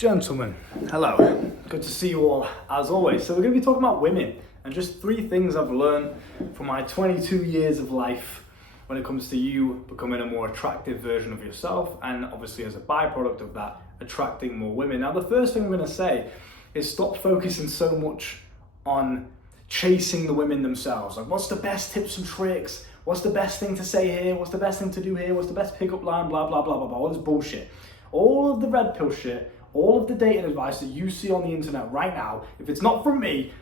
Gentlemen, hello. Good to see you all as always. So we're going to be talking about women and just 3 things I've learned from my 22 years of life when it comes to you becoming a more attractive version of yourself and obviously as a byproduct of that, attracting more women. Now the first thing I'm going to say is stop focusing so much on chasing the women themselves. Like what's the best tips and tricks? What's the best thing to say here? What's the best thing to do here? What's the best pickup line? Blah, blah, blah, blah, blah. All this bullshit. All of the red pill shit, all of the dating advice that you see on the internet right now, if it's not from me,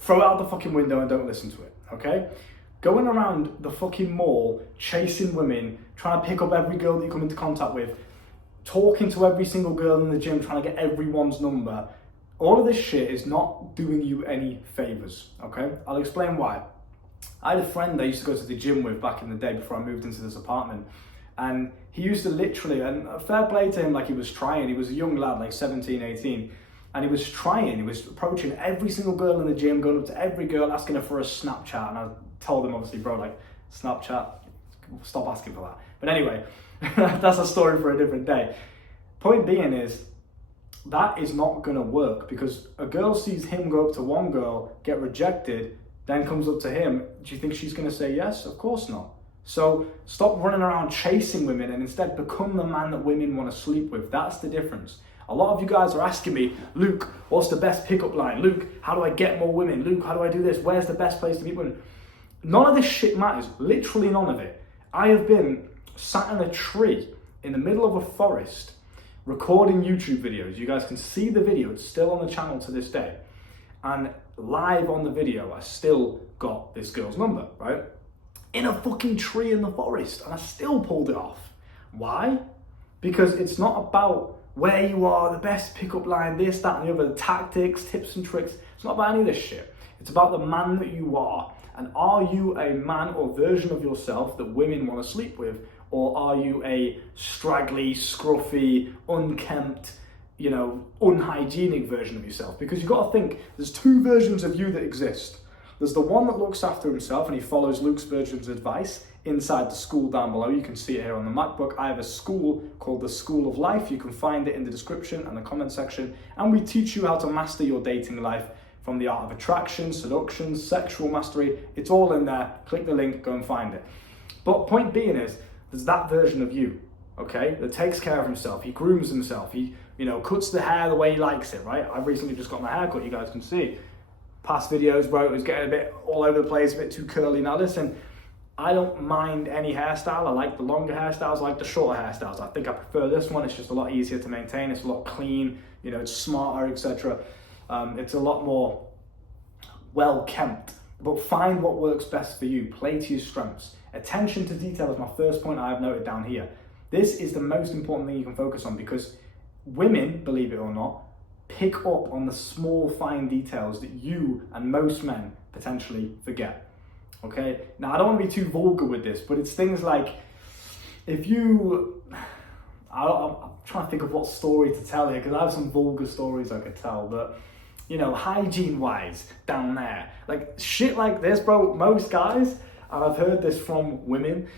throw it out the fucking window and don't listen to it, okay? Going around the fucking mall, chasing women, trying to pick up every girl that you come into contact with, talking to every single girl in the gym, trying to get everyone's number, all of this shit is not doing you any favors, okay? I'll explain why. I had a friend I used to go to the gym with back in the day before I moved into this apartment. And he used to literally, and fair play to him, like he was trying, he was a young lad, like 17, 18, and he was trying, he was approaching every single girl in the gym, going up to every girl, asking her for a Snapchat, and I told him, obviously, bro, like, Snapchat, stop asking for that. But anyway, that's a story for a different day. Point being is, that is not gonna work, because a girl sees him go up to one girl, get rejected, then comes up to him, do you think she's gonna say yes? Of course not. So stop running around chasing women and instead become the man that women want to sleep with. That's the difference. A lot of you guys are asking me, Luke, what's the best pickup line? Luke, how do I get more women? Luke, how do I do this? Where's the best place to meet women? None of this shit matters. Literally none of it. I have been sat in a tree in the middle of a forest recording YouTube videos. You guys can see the video. It's still on the channel to this day. And live on the video, I still got this girl's number, right? In a fucking tree in the forest, and I still pulled it off. Why? Because it's not about where you are, the best pickup line, this, that, and the other, the tactics, tips and tricks. It's not about any of this shit. It's about the man that you are. And are you a man or version of yourself that women want to sleep with? Or are you a straggly, scruffy, unkempt, unhygienic version of yourself? Because you've got to think, there's 2 versions of you that exist. There's the one that looks after himself and he follows Luke Spurgeon's advice inside the school down below. You can see it here on the MacBook. I have a school called the School of Life. You can find it in the description and the comment section. And we teach you how to master your dating life from the art of attraction, seduction, sexual mastery. It's all in there. Click the link, go and find it. But point being is, there's that version of you, okay, that takes care of himself. He grooms himself. He, cuts the hair the way he likes it, right? I've recently just got my hair cut, you guys can see. Past videos, bro, it was getting a bit all over the place, a bit too curly. Now listen, I don't mind any hairstyle. I like the longer hairstyles, I like the shorter hairstyles. I think I prefer this one. It's just a lot easier to maintain. It's a lot clean, it's smarter, etc. It's a lot more well-kempt. But find what works best for you. Play to your strengths. Attention to detail is my first point I have noted down here. This is the most important thing you can focus on because women, believe it or not, pick up on the small, fine details that you and most men potentially forget, okay? Now, I don't want to be too vulgar with this, but it's things like, I'm trying to think of what story to tell here, because I have some vulgar stories I could tell, but, hygiene-wise, down there, like, shit like this, bro, most guys, and I've heard this from women,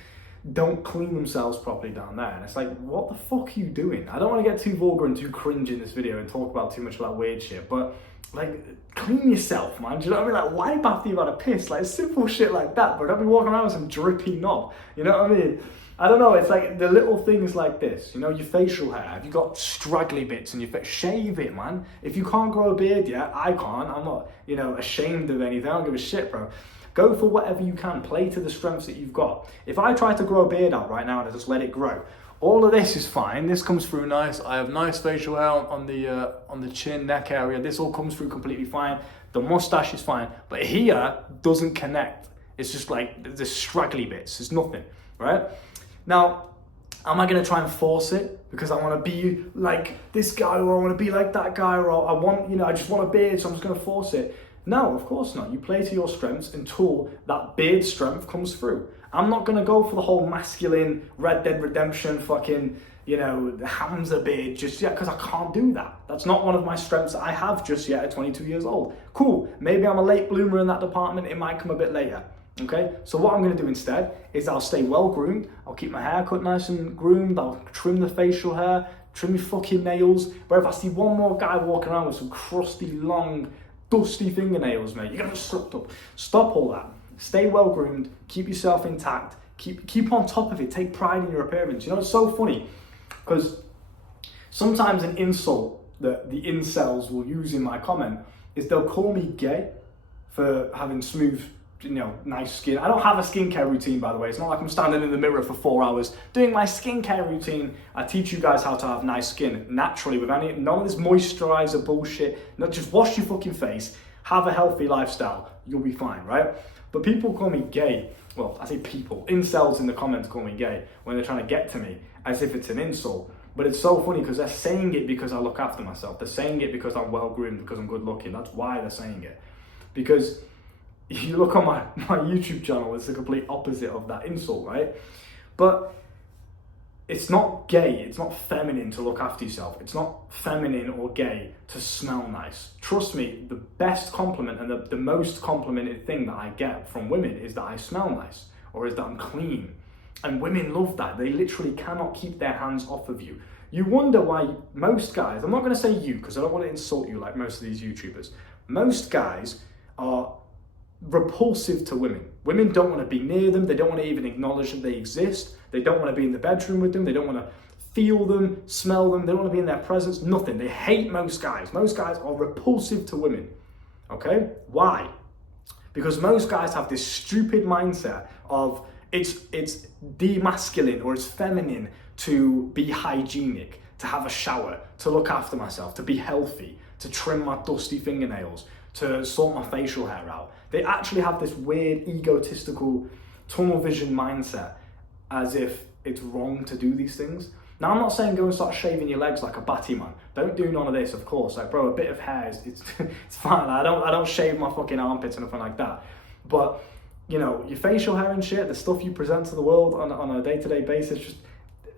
don't clean themselves properly down there. And it's like, what the fuck are you doing? I don't want to get too vulgar and too cringe in this video and talk about too much about weird shit, but like, clean yourself, man. Do you know what I mean? Like, wipe after you've had a piss, like simple shit like that, but don't be walking around with some drippy knob. You know what I mean? I don't know, it's like the little things like this, your facial hair. Have you got straggly bits in your face? Shave it, man. If you can't grow a beard yet, I can't. I'm not, ashamed of anything. I don't give a shit, bro. Go for whatever you can. Play to the strengths that you've got. If I try to grow a beard out right now and I just let it grow, all of this is fine. This comes through nice. I have nice facial hair on the chin, neck area. This all comes through completely fine. The mustache is fine. But here doesn't connect. It's just like the straggly bits. It's nothing, right? Now, am I going to try and force it because I want to be like this guy or I want to be like that guy or I just want a beard, so I'm just going to force it? No, of course not. You play to your strengths until that beard strength comes through. I'm not going to go for the whole masculine Red Dead Redemption fucking, Hamza beard just yet because I can't do that. That's not one of my strengths that I have just yet at 22 years old. Cool, maybe I'm a late bloomer in that department. It might come a bit later. Okay, so what I'm going to do instead is I'll stay well groomed. I'll keep my hair cut nice and groomed. I'll trim the facial hair, trim your fucking nails. But if I see one more guy walking around with some crusty, long, dusty fingernails, mate, you're gonna get slipped up. Stop all that. Stay well groomed, keep yourself intact, keep on top of it, take pride in your appearance. You know, it's so funny, because sometimes an insult that the incels will use in my comment is they'll call me gay for having smooth, you know, nice skin. I don't have a skincare routine, by the way. It's not like I'm standing in the mirror for 4 hours doing my skincare routine. I teach you guys how to have nice skin naturally with none of this moisturizer bullshit. Not just wash your fucking face, have a healthy lifestyle, you'll be fine, right? But people call me gay. Well, I say people, incels in the comments call me gay when they're trying to get to me as if it's an insult. But it's so funny because they're saying it because I look after myself. They're saying it because I'm well groomed, because I'm good looking. That's why they're saying it. Because if you look on my YouTube channel, it's the complete opposite of that insult, right? But it's not gay, it's not feminine to look after yourself. It's not feminine or gay to smell nice. Trust me, the best compliment and the most complimented thing that I get from women is that I smell nice, or is that I'm clean. And women love that. They literally cannot keep their hands off of you. You wonder why most guys, I'm not going to say you because I don't want to insult you like most of these YouTubers. Most guys are repulsive to women. Women don't want to be near them. They don't want to even acknowledge that they exist. They don't want to be in the bedroom with them. They don't want to feel them, smell them. They don't want to be in their presence. Nothing. They hate most guys. Most guys are repulsive to women. Okay? Why? Because most guys have this stupid mindset of it's demasculine or it's feminine to be hygienic, to have a shower, to look after myself, to be healthy, to trim my dusty fingernails, to sort my facial hair out. They actually have this weird egotistical tunnel vision mindset as if it's wrong to do these things. Now, I'm not saying go and start shaving your legs like a batty man. Don't do none of this, of course. Like, bro, a bit of hair it's fine. I don't shave my fucking armpits or nothing like that. But you know, your facial hair and shit, the stuff you present to the world on a day-to-day basis, just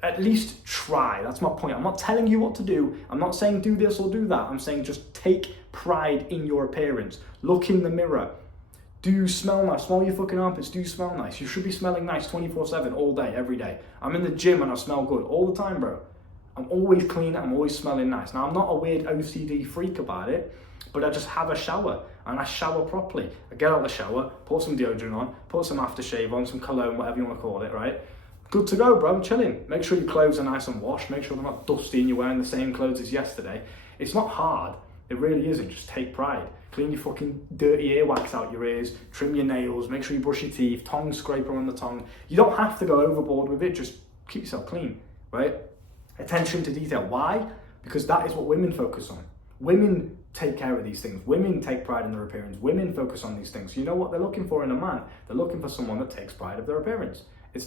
at least try. That's my point. I'm not telling you what to do. I'm not saying do this or do that. I'm saying just take pride in your appearance. Look in the mirror. Do smell nice. Smell your fucking armpits. Do smell nice. You should be smelling nice 24/7, all day, every day. I'm in the gym and I smell good all the time, bro. I'm always clean. I'm always smelling nice. Now, I'm not a weird OCD freak about it, but I just have a shower and I shower properly. I get out of the shower, put some deodorant on, put some aftershave on, some cologne, whatever you want to call it, right? Good to go, bro. I'm chilling. Make sure your clothes are nice and washed. Make sure they're not dusty and you're wearing the same clothes as yesterday. It's not hard. It really isn't. Just take pride. Clean your fucking dirty earwax out your ears. Trim your nails. Make sure you brush your teeth. Tongue scraper on the tongue. You don't have to go overboard with it. Just keep yourself clean, right? Attention to detail. Why? Because that is what women focus on. Women take care of these things. Women take pride in their appearance. Women focus on these things. You know what they're looking for in a man? They're looking for someone that takes pride of their appearance. It's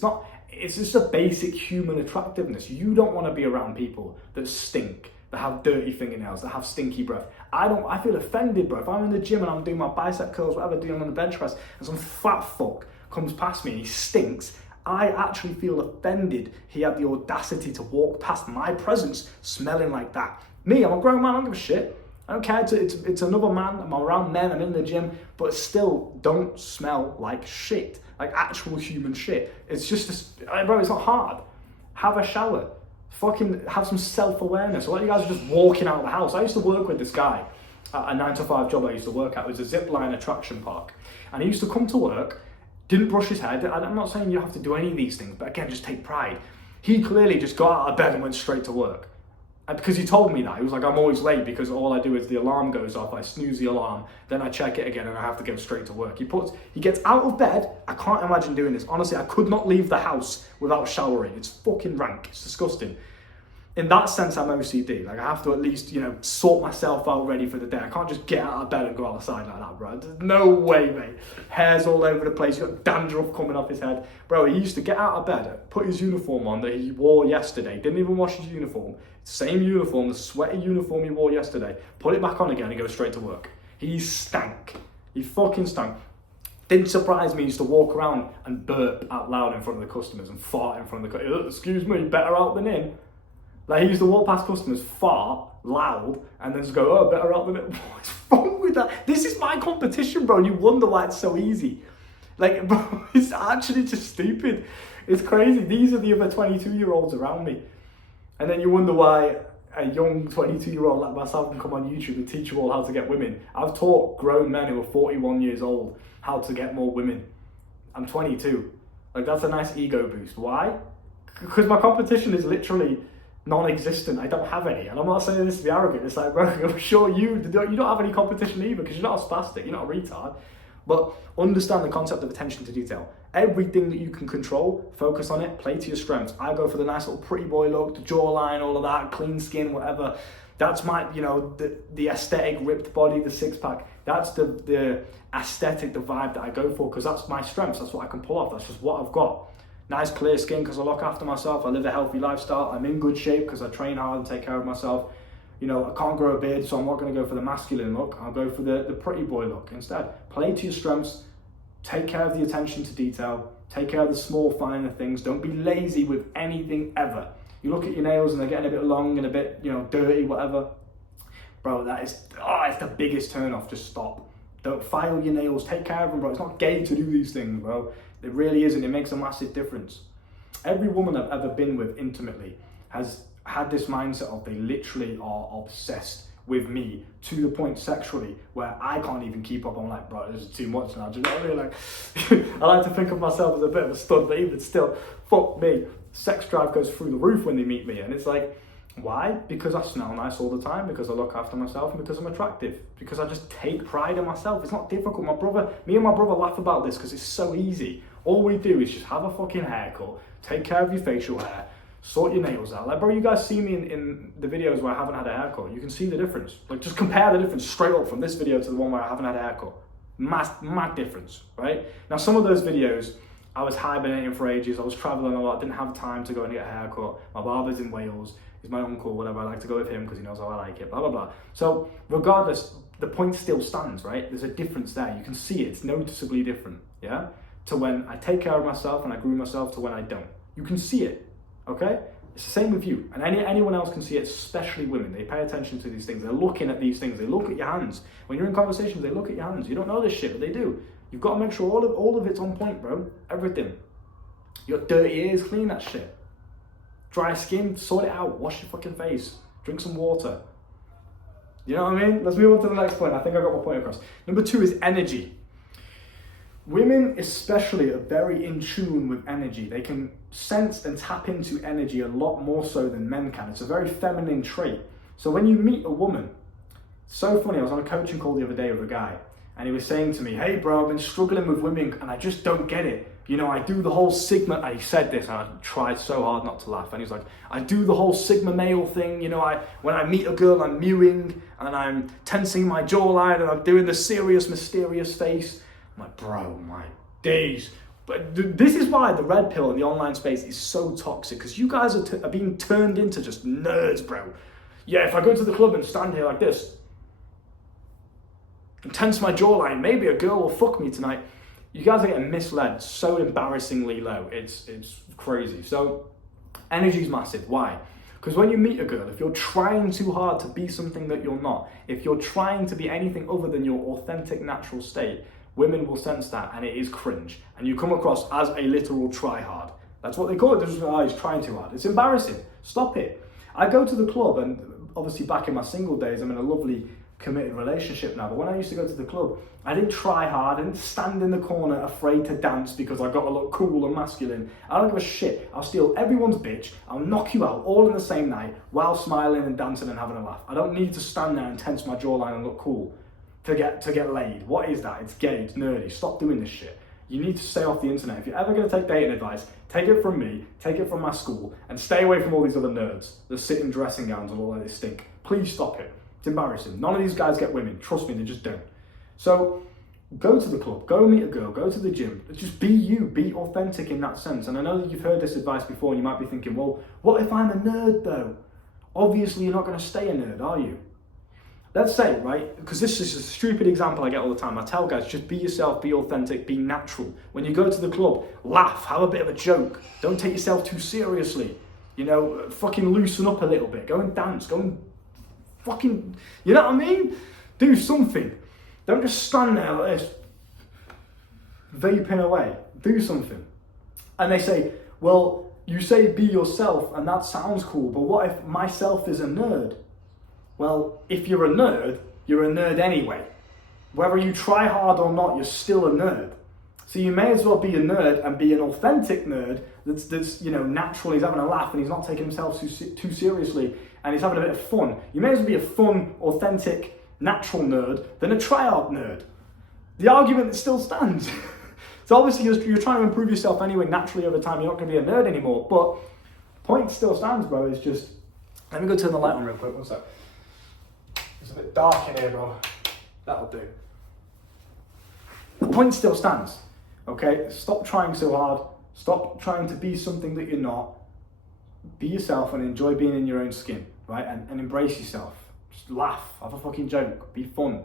just a basic human attractiveness. You don't want to be around people that stink, that have dirty fingernails, that have stinky breath. I feel offended, bro. If I'm in the gym and I'm doing my bicep curls, whatever, doing on the bench press, and some fat fuck comes past me and he stinks, I actually feel offended he had the audacity to walk past my presence smelling like that. Me, I'm a grown man, I don't give a shit. I don't care, it's another man, I'm around men, I'm in the gym, but still don't smell like shit, like actual human shit. It's just, bro, it's not hard. Have a shower, fucking have some self-awareness. A lot of you guys are just walking out of the house. I used to work with this guy at a 9-to-5 job I used to work at. It was a zip line attraction park. And he used to come to work, didn't brush his hair. I'm not saying you have to do any of these things, but again, just take pride. He clearly just got out of bed and went straight to work. And because he told me that, he was like, I'm always late because all I do is the alarm goes off, I snooze the alarm, then I check it again and I have to go straight to work. He gets out of bed. I can't imagine doing this. Honestly, I could not leave the house without showering. It's fucking rank. It's disgusting. In that sense, I'm OCD. Like, I have to at least, sort myself out ready for the day. I can't just get out of bed and go outside like that, bro. There's no way, mate. Hair's all over the place. He's got dandruff coming off his head. Bro, he used to get out of bed, put his uniform on that he wore yesterday. Didn't even wash his uniform. Same uniform, the sweaty uniform he wore yesterday. Put it back on again and go straight to work. He stank. He fucking stank. Didn't surprise me. He used to walk around and burp out loud in front of the customers and fart in front of the customers. Excuse me, better out than in. Like, he used to walk past customers, fart loud, and then just go, oh, better out than in. What's wrong with that? This is my competition, bro, and you wonder why it's so easy. Like, bro, it's actually just stupid. It's crazy. These are the other 22-year-olds around me. And then you wonder why a young 22-year-old like myself can come on YouTube and teach you all how to get women. I've taught grown men who are 41 years old how to get more women. I'm 22. Like, that's a nice ego boost. Why? Because my competition is literally non-existent. I don't have any. And I'm not saying this to be arrogant. It's like, bro, I'm sure you don't have any competition either, because you're not a spastic, you're not a retard. But understand the concept of attention to detail. Everything that you can control, focus on it, play to your strengths. I go for the nice little pretty boy look, the jawline, all of that, clean skin, whatever. That's my, the aesthetic, ripped body, the six pack. That's the aesthetic, the vibe that I go for, because that's my strengths. That's what I can pull off. That's just what I've got. Nice clear skin because I look after myself. I live a healthy lifestyle. I'm in good shape because I train hard and take care of myself. I can't grow a beard, so I'm not going to go for the masculine look. I'll go for the pretty boy look instead. Play to your strengths. Take care of the attention to detail. Take care of the small, finer things. Don't be lazy with anything ever. You look at your nails and they're getting a bit long and a bit, dirty, whatever. Bro, it's the biggest turn off. Just stop. Don't file your nails. Take care of them, bro. It's not gay to do these things, bro. It really isn't. It makes a massive difference. Every woman I've ever been with intimately has had this mindset of they literally are obsessed with me to the point sexually where I can't even keep up. I'm like, bro, this is too much now. Do you know what I mean? Like, I like to think of myself as a bit of a stud, but even still, fuck me. Sex drive goes through the roof when they meet me. And it's like, why? Because I smell nice all the time, because I look after myself, and because I'm attractive, because I just take pride in myself. It's not difficult. Me and my brother laugh about this because it's so easy. All we do is just have a fucking haircut, take care of your facial hair, sort your nails out. Like, bro, you guys see me in the videos where I haven't had a haircut. You can see the difference. Like, just compare the difference straight up from this video to the one where I haven't had a haircut. Mad difference, right? Now, some of those videos, I was hibernating for ages. I was traveling a lot, didn't have time to go and get a haircut. My barber's in Wales. He's my uncle, whatever. I like to go with him because he knows how I like it, blah, blah, blah. So regardless, the point still stands, right? There's a difference there. You can see it. It's noticeably different, yeah? To when I take care of myself and I groom myself to when I don't. You can see it, okay? It's the same with you. And anyone else can see it, especially women. They pay attention to these things. They're looking at these things. They look at your hands. When you're in conversations, they look at your hands. You don't know this shit, but they do. You've got to make sure all of it's on point, bro. Everything. Your dirty ears, clean that shit. Dry skin, sort it out. Wash your fucking face. Drink some water. You know what I mean? Let's move on to the next point. I think I got my point across. Number 2 is energy. Women especially are very in tune with energy. They can sense and tap into energy a lot more so than men can. It's a very feminine trait. So when you meet a woman, so funny, I was on a coaching call the other day with a guy, and he was saying to me, hey bro, I've been struggling with women and I just don't get it. I do the whole Sigma, and he said this and I tried so hard not to laugh, and he's like, I do the whole Sigma male thing, when I meet a girl I'm mewing and I'm tensing my jawline and I'm doing the serious, mysterious face. I'm like, bro, my days. But this is why the red pill in the online space is so toxic, because you guys are being turned into just nerds, bro. Yeah, if I go to the club and stand here like this and tense my jawline, maybe a girl will fuck me tonight. You guys are getting misled so embarrassingly low. It's crazy. So energy is massive. Why? Because when you meet a girl, if you're trying too hard to be something that you're not, if you're trying to be anything other than your authentic natural state, women will sense that, and it is cringe. And you come across as a literal tryhard. That's what they call it. They're just, he's trying too hard. It's embarrassing. Stop it. I go to the club, and obviously back in my single days, I'm in a lovely committed relationship now, but when I used to go to the club, I didn't try hard. I didn't stand in the corner afraid to dance because I got to look cool and masculine. I don't give a shit. I'll steal everyone's bitch. I'll knock you out all in the same night while smiling and dancing and having a laugh. I don't need to stand there and tense my jawline and look cool to get laid. What is that? It's gay. It's nerdy. Stop doing this shit. You need to stay off the internet. If you're ever going to take dating advice, take it from me, take it from my school, and stay away from all these other nerds that sit in dressing gowns and all that. They stink. Please stop it. It's embarrassing. None of these guys get women. Trust me, they just don't. So go to the club, go meet a girl, go to the gym. Just be you, be authentic in that sense. And I know that you've heard this advice before, and you might be thinking, well, what if I'm a nerd though? Obviously you're not going to stay a nerd, are you? Let's say, right, because this is a stupid example I get all the time. I tell guys, just be yourself, be authentic, be natural. When you go to the club, laugh, have a bit of a joke. Don't take yourself too seriously. Fucking loosen up a little bit. Go and dance, go and fucking, you know what I mean? Do something. Don't just stand there like this, vaping away. Do something. And they say, well, you say be yourself, and that sounds cool, but what if myself is a nerd? Well, if you're a nerd anyway. Whether you try hard or not, you're still a nerd. So you may as well be a nerd and be an authentic nerd that's natural, he's having a laugh and he's not taking himself too seriously and he's having a bit of fun. You may as well be a fun, authentic, natural nerd than a tryhard nerd. The argument still stands. So obviously you're trying to improve yourself anyway, naturally over time, you're not going to be a nerd anymore, but point still stands, bro. It's just, let me go turn the light on real quick, one sec. It's a bit dark in here, bro. That'll do. The point still stands, okay? Stop trying so hard. Stop trying to be something that you're not. Be yourself and enjoy being in your own skin, right? And embrace yourself. Just laugh, have a fucking joke, be fun.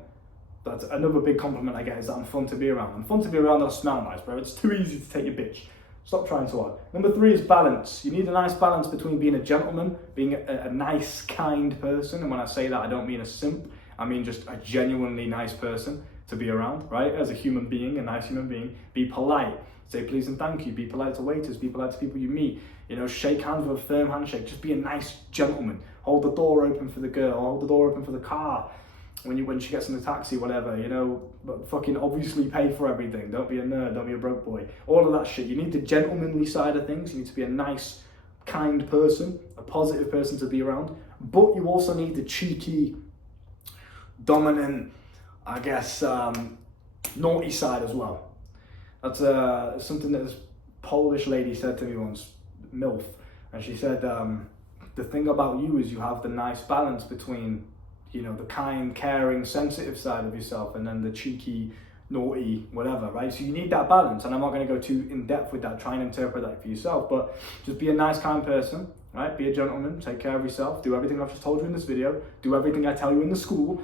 That's another big compliment I get, is that I'm fun to be around. I'm fun to be around, I smell nice, bro. It's too easy to take your bitch. Stop trying so hard. Number 3 is balance. You need a nice balance between being a gentleman, being a nice, kind person. And when I say that, I don't mean a simp. I mean just a genuinely nice person to be around, right? As a human being, a nice human being. Be polite. Say please and thank you. Be polite to waiters. Be polite to people you meet. Shake hands with a firm handshake. Just be a nice gentleman. Hold the door open for the girl. Hold the door open for the car. When she gets in the taxi, whatever, but fucking obviously pay for everything. Don't be a nerd, don't be a broke boy. All of that shit. You need the gentlemanly side of things. You need to be a nice, kind person, a positive person to be around. But you also need the cheeky, dominant, I guess, naughty side as well. That's something that this Polish lady said to me once, MILF, and she said, the thing about you is you have the nice balance between the kind, caring, sensitive side of yourself and then the cheeky, naughty, whatever, right? So you need that balance, and I'm not going to go too in depth with that. Try and interpret that for yourself, but just be a nice, kind person, right? Be a gentleman, take care of yourself, do everything I've just told you in this video, do everything I tell you in the school,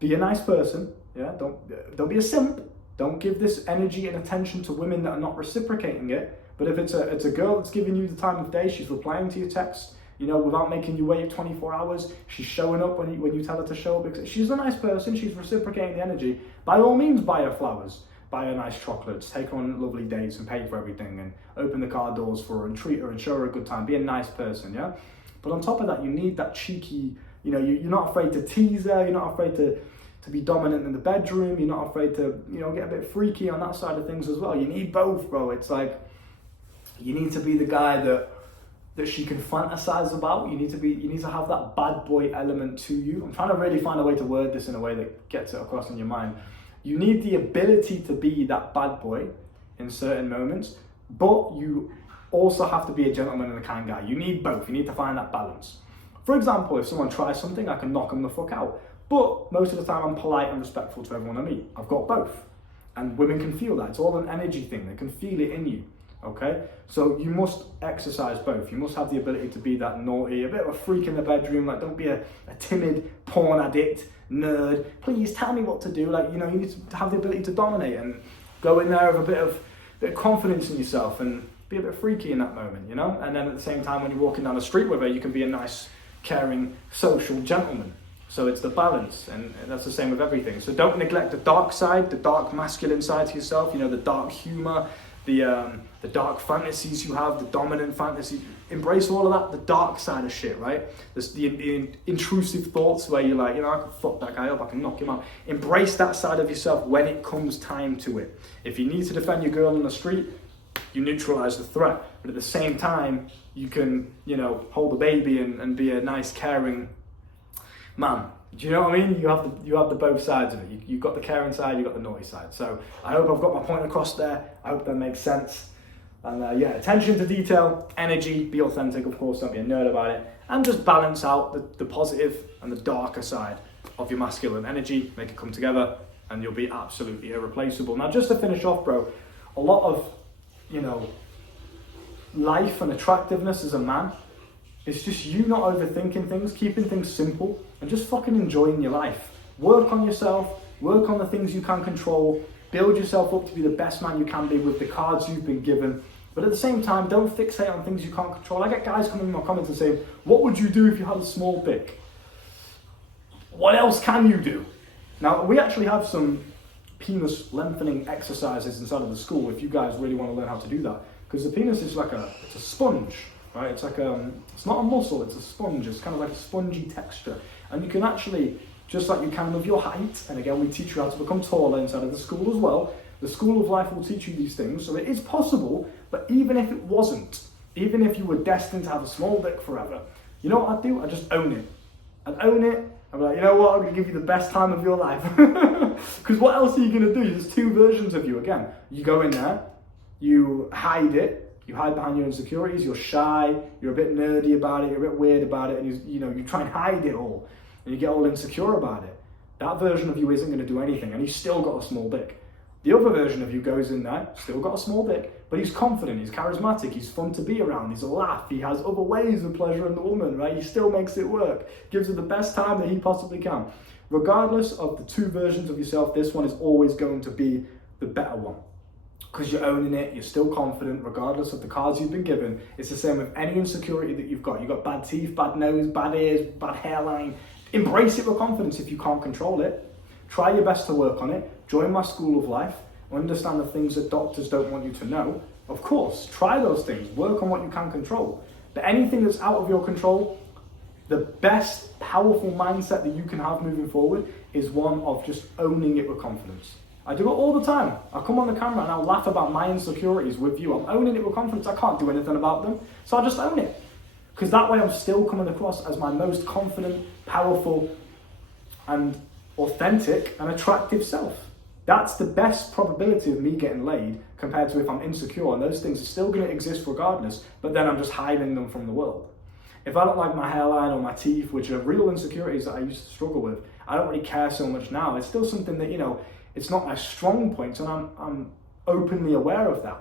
be a nice person, yeah? Don't be a simp. Don't give this energy and attention to women that are not reciprocating it. But if it's a girl that's giving you the time of day, she's replying to your text, without making you wait 24 hours, she's showing up when you tell her to show up, because she's a nice person, she's reciprocating the energy, by all means buy her flowers, buy her nice chocolates, take her on lovely dates and pay for everything, and open the car doors for her and treat her and show her a good time. Be a nice person, yeah? But on top of that, you need that cheeky, you're not afraid to tease her, you're not afraid to be dominant in the bedroom, you're not afraid to, get a bit freaky on that side of things as well. You need both, bro. It's like, you need to be the guy that she can fantasize about. You need to have that bad boy element to you. I'm trying to really find a way to word this in a way that gets it across in your mind. You need the ability to be that bad boy in certain moments, but you also have to be a gentleman and a kind guy. You need both. You need to find that balance. For example, if someone tries something, I can knock them the fuck out. But most of the time I'm polite and respectful to everyone I meet. I've got both. And women can feel that. It's all an energy thing. They can feel it in you. Okay? So you must exercise both. You must have the ability to be that naughty, a bit of a freak in the bedroom. Like, don't be a timid porn addict, nerd. Please tell me what to do. Like, you need to have the ability to dominate and go in there with a bit of confidence in yourself and be a bit freaky in that moment, And then at the same time, when you're walking down the street with her, you can be a nice, caring, social gentleman. So it's the balance, and that's the same with everything. So don't neglect the dark side, the dark masculine side to yourself, the dark humor, the dark fantasies you have, the dominant fantasies. Embrace all of that, the dark side of shit, right? There's the intrusive thoughts where you're like, I can fuck that guy up, I can knock him out. Embrace that side of yourself when it comes time to it. If you need to defend your girl on the street, you neutralize the threat. But at the same time, you can, hold a baby and be a nice, caring man. Do you know what I mean? You have the both sides of it. You've got the caring side, you've got the naughty side. So I hope I've got my point across there. I hope that makes sense. And attention to detail, energy, be authentic, of course, don't be a nerd about it. And just balance out the positive and the darker side of your masculine energy. Make it come together and you'll be absolutely irreplaceable. Now, just to finish off, bro, a lot of, life and attractiveness as a man, it's just you not overthinking things, keeping things simple, and just fucking enjoying your life. Work on yourself, work on the things you can control, build yourself up to be the best man you can be with the cards you've been given. But at the same time, don't fixate on things you can't control. I get guys coming in my comments and saying, what would you do if you had a small dick? What else can you do? Now, we actually have some penis lengthening exercises inside of the school if you guys really want to learn how to do that. Because the penis is like it's a sponge, right? It's like it's not a muscle, it's a sponge. It's kind of like a spongy texture. And you can actually, just like you can with your height, and again, we teach you how to become taller inside of the school as well. The school of life will teach you these things, so it is possible, but even if it wasn't, even if you were destined to have a small dick forever, you know what I'd do? I'd just own it. I'd own it. I'd be like, you know what? I'm going to give you the best time of your life. Because what else are you going to do? There's two versions of you. Again, you go in there, you hide it, you hide behind your insecurities, you're shy, you're a bit nerdy about it, you're a bit weird about it, and you try and hide it all, and you get all insecure about it. That version of you isn't going to do anything, and he's still got a small dick. The other version of you goes in there, still got a small dick, but he's confident, he's charismatic, he's fun to be around, he's a laugh, he has other ways of pleasuring the woman, right? He still makes it work, gives her the best time that he possibly can. Regardless of the two versions of yourself, this one is always going to be the better one. Because you're owning it, you're still confident, regardless of the cards you've been given. It's the same with any insecurity that you've got. You've got bad teeth, bad nose, bad ears, bad hairline. Embrace it with confidence if you can't control it. Try your best to work on it. Join my school of life. Understand the things that doctors don't want you to know. Of course, try those things. Work on what you can control. But anything that's out of your control, the best powerful mindset that you can have moving forward is one of just owning it with confidence. I do it all the time. I come on the camera and I'll laugh about my insecurities with you. I'm owning it with confidence. I can't do anything about them. So I'll just own it. Because that way I'm still coming across as my most confident, powerful, and authentic and attractive self. That's the best probability of me getting laid compared to if I'm insecure, and those things are still going to exist regardless, but then I'm just hiding them from the world. If I don't like my hairline or my teeth, which are real insecurities that I used to struggle with, I don't really care so much now. It's still something that, it's not my strong point, and I'm openly aware of that.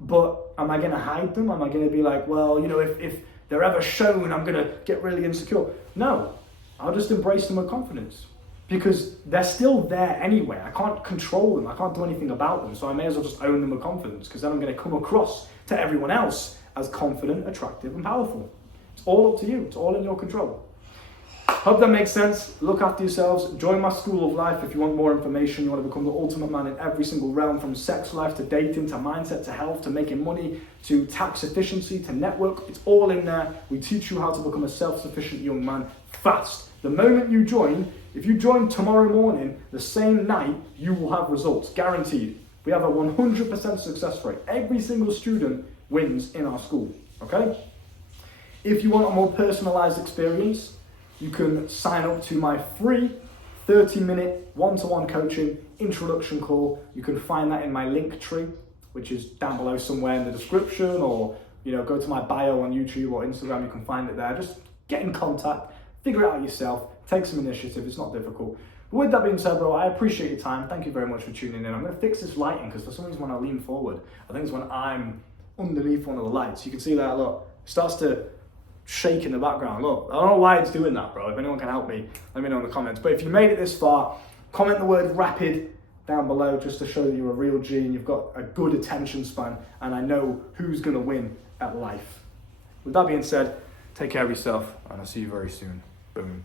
But am I going to hide them? Am I going to be like, well, if they're ever shown, I'm going to get really insecure? No, I'll just embrace them with confidence. Because they're still there anyway. I can't control them. I can't do anything about them. So I may as well just own them with confidence, because then I'm going to come across to everyone else as confident, attractive, and powerful. It's all up to you. It's all in your control. Hope that makes sense. Look after yourselves. Join my school of life if you want more information. You want to become the ultimate man in every single realm, from sex life to dating to mindset to health to making money to tax efficiency to network. It's all in there. We teach you how to become a self-sufficient young man fast. The moment you join, if you join tomorrow morning, the same night, you will have results, guaranteed. We have a 100% success rate. Every single student wins in our school, okay? If you want a more personalized experience, you can sign up to my free 30-minute one-to-one coaching introduction call. You can find that in my link tree, which is down below somewhere in the description, or go to my bio on YouTube or Instagram. You can find it there. Just get in contact, figure it out yourself, take some initiative. It's not difficult. But with that being said, bro, I appreciate your time. Thank you very much for tuning in. I'm going to fix this lighting because for some reason when I lean forward, I think it's when I'm underneath one of the lights. You can see that, look, it starts to shake in the background. Look, I don't know why it's doing that, bro. If anyone can help me, let me know in the comments. But if you made it this far, comment the word rapid down below just to show that you're a real G and you've got a good attention span, and I know who's going to win at life. With that being said, take care of yourself, and I'll see you very soon. Boom.